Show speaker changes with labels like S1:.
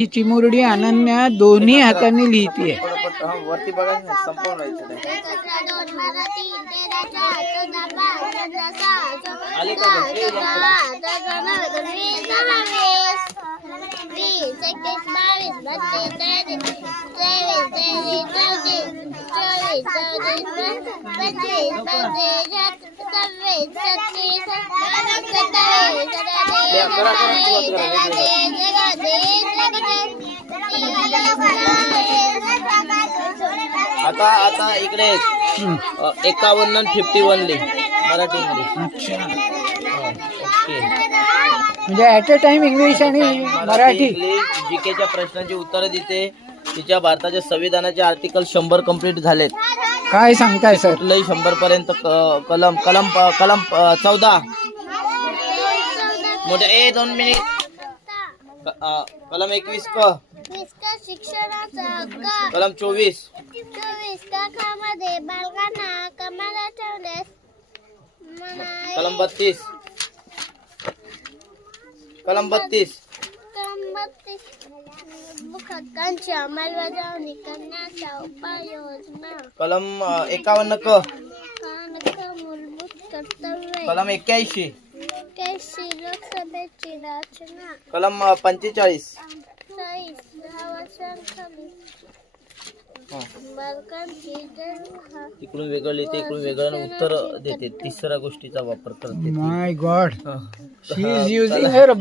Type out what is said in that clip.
S1: ही चिमुरडी अनन्या दोन्ही हाताने लिहितीये.
S2: वरती बघायचं नाही. संपवून आता आता इकडे एकावन्न फिफ्टी वन लिह मराठीमध्ये
S1: अच्छा.
S2: ओके.
S1: म्हणजे ऍट अ टाइम इंग्लिश आणि मराठी.
S2: इंग्लिश जीकेच्या प्रश्नांची उत्तरं देते. तिच्या भारताच्या संविधानाचे आर्टिकल शंभर कंप्लीट झालेत.
S1: काय सांगताय सर?
S2: कुठलंही शंभर पर्यंत क- कलम कलम कलम चौदा. मोठे ए दोन मिनिट क- अ, कलम एकवीस क.
S3: शिक्षणाचा हक्क.
S2: कलम चोवीस.
S3: चोवीस तासामध्ये बालकांना कमाला ठेवल्यास मनाई
S2: कलम बत्तीस कलम बत्तीस
S3: बत्तीस हक्कांची अंमलबजावणी करण्याचा उपाययोजना
S2: कलम अ, एकावन्न क
S3: कानक मूलभूत कर्तव्ये
S2: कलम एक्क्याऐंशी
S3: कैशी लोकसभेची रचना
S2: कलम अ, पंचेचाळीस
S3: चाळीस दहा वर्षांखाली
S2: इकडून वेगळं लिहिते इकडून वेगळं उत्तर देते. तिसऱ्या गोष्टीचा वापर करते
S1: my
S2: God.
S1: She is using her